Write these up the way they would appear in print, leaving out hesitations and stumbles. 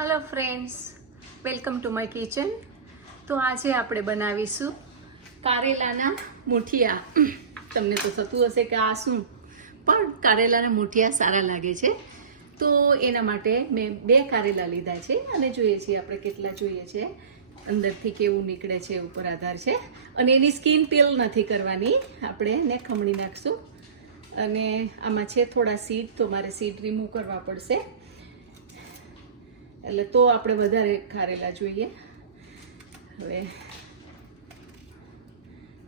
Hello friends, welcome to my kitchen. તો આજે આપણે બનાવીશું કારેલાના મુઠિયા. તમને તો થતું હશે કે આ શું, પણ કારેલાના મુઠિયા સારા લાગે છે. તો એના માટે મેં 2 કારેલા લીધા છે અને જોઈએ છીએ આપણે કેટલા જોઈએ છે, અંદરથી કેવું નીકળે છે ઉપર આધાર છે. અને એની સ્કિન પીલ નથી કરવાની, આપણે એને ખમણી નાખશું. અને આમાં છે થોડા સીડ, તો મારે સીડ રિમૂવ કરવા પડશે, એટલે તો આપણે વધારે કારેલા જોઈએ. હવે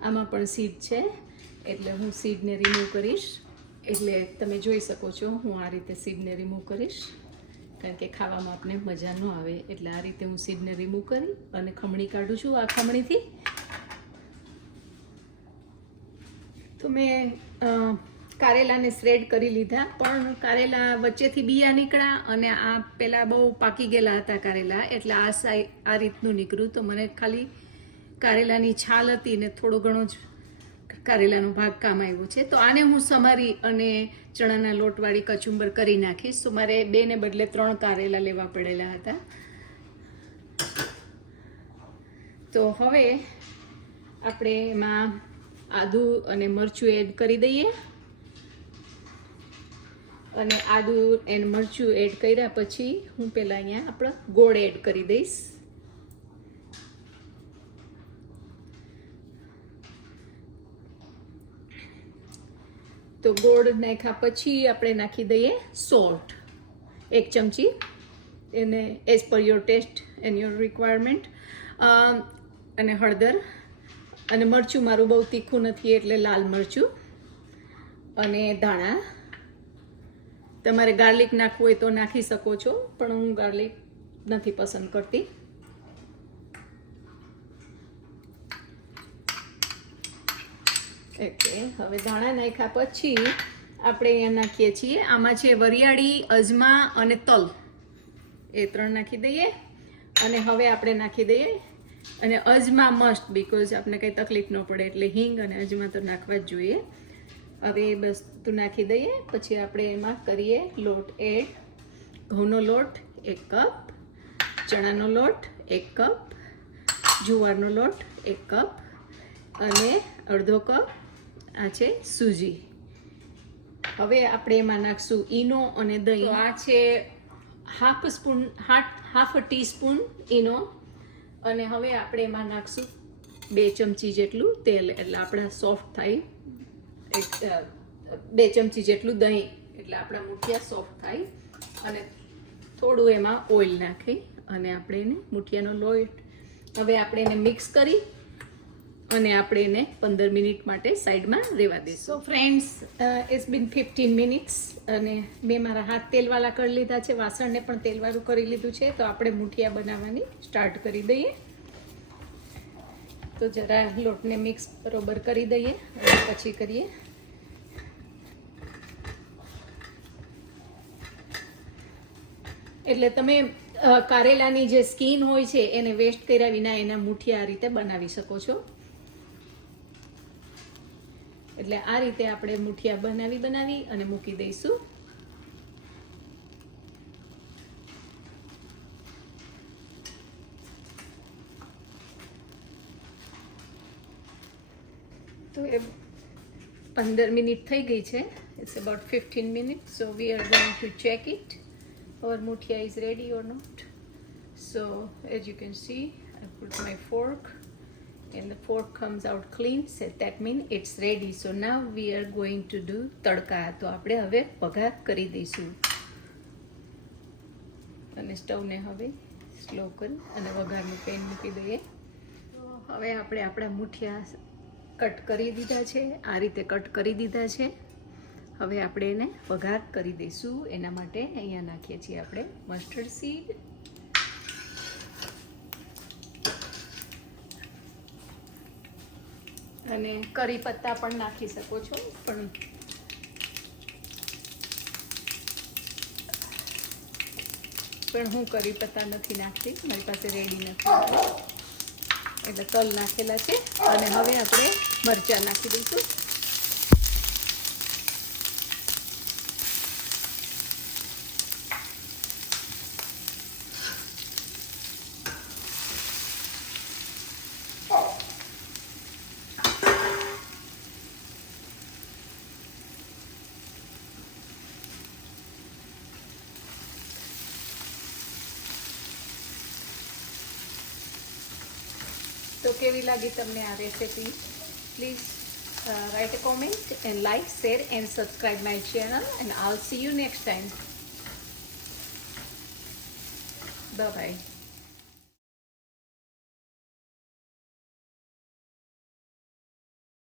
આમાં પણ સીડ છે, એટલે હું સીડને રિમૂવ કરીશ. એટલે તમે જોઈ શકો છો, હું આ રીતે સીડને રિમૂવ કરીશ, કારણ કે ખાવામાં આપણે મજા ન આવે. એટલે આ રીતે હું સીડને રિમૂવ કરી અને ખમણી કાઢું છું. આ ખમણીથી તો મેં કારેલાને શ્રેડ કરી લીધા, પણ કારેલા વચ્ચેથી બિયા નીકળ્યા અને આ પેલા બહુ પાકી ગયેલા હતા કારેલા, એટલે આ રીતનું નીકળ્યું. તો મને ખાલી કારેલાની છાલ હતી ને થોડો ઘણો જ કારેલાનો ભાગ કામ આવ્યો છે. તો આને હું સમારી અને ચણાના લોટવાળી કચુંબર કરી નાખીશ. તો મારે 2 ને બદલે 3 કારેલા લેવા પડેલા હતા. તો હવે આપણે એમાં આદુ અને મરચું એડ કરી દઈએ. અને આદુ અને મરચું એડ કર્યા પછી હું પહેલાં અહીંયા આપણે ગોળ એડ કરી દઈશ. તો ગોળ નાખ્યા પછી આપણે નાખી દઈએ સોલ્ટ 1 ચમચી, એને as per your taste and your requirement. અને હળદર, અને મરચું મારું બહુ તીખું નથી એટલે લાલ મરચું, અને ધાણા. તમારે ગાર્લિક નાખવું હોય તો નાખી શકો છો, પણ હું ગાર્લિક નથી પસંદ કરતી. ઓકે, હવે ધાણા નાખ્યા પછી આપણે અહીંયા નાખીએ છીએ, આમાં છે વરિયાળી, અજમા અને તલ, એ 3 નાખી દઈએ. અને હવે આપણે નાખી દઈએ, અને અજમા મસ્ટ, બીકોઝ આપણે કંઈ તકલીફ ન પડે, એટલે હિંગ અને અજમા તો નાખવા જ જોઈએ. હવે એ વસ્તુ નાખી દઈએ. પછી આપણે એમાં કરીએ લોટ એડ. ઘઉંનો લોટ 1 કપ, ચણાનો લોટ 1 કપ, જુવારનો લોટ 1 કપ, અને અડધો કપ આ છે સૂજી. હવે આપણે એમાં નાખશું ઈનો અને દહીં. તો આ છે હાફ ટીસ્પૂન ઈનો. અને હવે આપણે એમાં નાખશું 2 ચમચી જેટલું તેલ, એટલે આપણા સોફ્ટ થાય. 2 ચમચી જેટલું દહીં, એટલે આપણા મુઠિયા સોફ્ટ થાય. અને થોડું એમાં ઓઇલ નાખી અને આપણે એને મુઠિયાનો લોટ, હવે આપણે એને મિક્સ કરી અને આપણે એને 15 મિનિટ માટે સાઈડમાં રહેવા દઈશું. So friends, it's been 15 minutes અને મેં મારા હાથ તેલવાળા કરી લીધા છે, વાસણને પણ તેલવાળું કરી લીધું છે. તો આપણે મુઠિયા બનાવવાની સ્ટાર્ટ કરી દઈએ. તો જરા લોટને મિક્સ બરોબર કરી દઈએ અને પછી કરીએ. એટલે તમે કારેલાની જે સ્કિન હોય છે એને વેસ્ટ કર્યા વિના એના મુઠિયા આ રીતે બનાવી શકો છો. એટલે આ રીતે આપણે મુઠિયા બનાવી અને મૂકી દઈશું. તો એ 15 મિનિટ થઈ ગઈ છે. It's about 15 minutes. So we are going to check it our muthia is ready or not. So as you can see, I put my fork and the fork comes out clean, so that means it's ready. So now we are going to do તડકા. તો આપણે હવે વઘાર કરી દઈશું, અને સ્ટવને હવે slow કરી અને વઘારનું પેન મૂકી દઈએ. તો હવે આપણે આપણા મુઠિયા કટ કરી દીધા છે, આ રીતે કટ કરી દીધા છે. હવે આપણે એને વઘાર કરી દઈશું. એના માટે અહીંયા નાખીએ છીએ આપણે મસ્ટર્ડ સીડ, અને કરી પત્તા પણ નાખી શકો છો, પણ હું કરી પત્તા નથી નાખતી, મારી પાસે રેડી નથી, એટલે તલ નાખેલા છે. અને હવે આપણે મરચાં નાખી દઈશું. તો કેવી લાગી તમને આ recipe? Please write a comment and like, share and subscribe my channel, and I'll see you next time. Bye bye.